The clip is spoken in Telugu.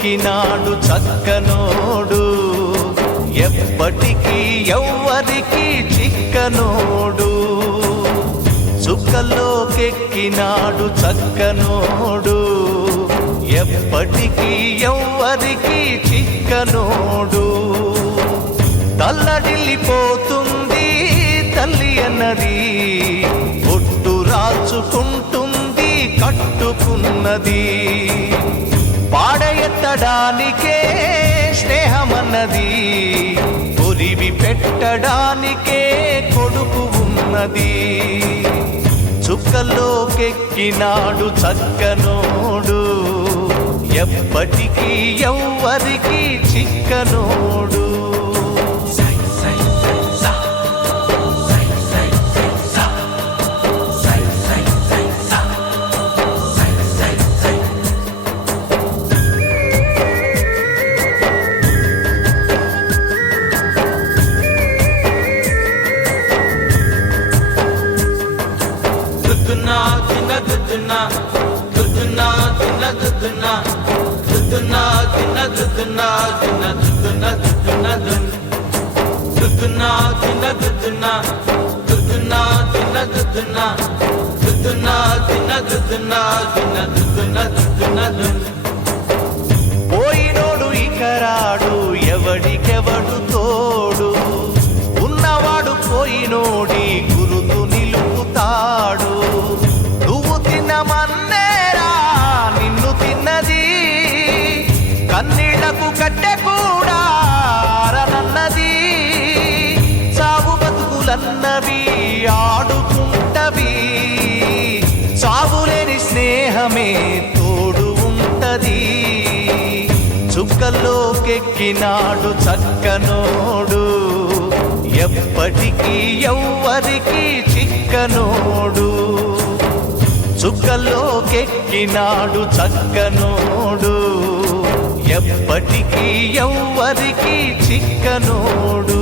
చుక్కల్లోకెక్కినాడు చక్కనోడు, ఎప్పటికీ ఎవ్వరికి చిక్కనోడు. చుక్కల్లోకెక్కినాడు చక్కనోడు, ఎప్పటికీ ఎవ్వరికి చిక్కనోడు. తల్లడిల్లిపోతుంది తల్లి అన్నది, ఒట్టు రాచుకుంటుంది కట్టుకున్నది. పాడెత్తడానికే స్నేహమన్నది, కొరివి పెట్టడానికే కొడుకు ఉన్నది. చుక్కల్లోకెక్కినాడు చక్కనోడు, ఎప్పటికీ ఎవ్వరికి చిక్కనోడు. పోయినోడు ఇకరాడు, ఎవడికెవడు తోడు, ఉన్నవాడు పోయినోడి గురుతు నిలుపుతాడు. నువ్వు తిన్నమన్నేరా నిన్ను తిన్నది, కన్నీళ్లకు కట్టె కూడా ఆరనన్నది. సాగు బతుకులన్నవి ఆడుకుంటవి, సాగులేని స్నేహమే తోడు ఉంటది. చుక్కల్లోకెక్కినాడు చక్కనోడు, ఎప్పటికీ ఎవ్వరికి చిక్కనోడు. చుక్కల్లోకెక్కినాడు చక్కనోడు, ఎప్పటికీ ఎవ్వరికి చిక్కనోడు.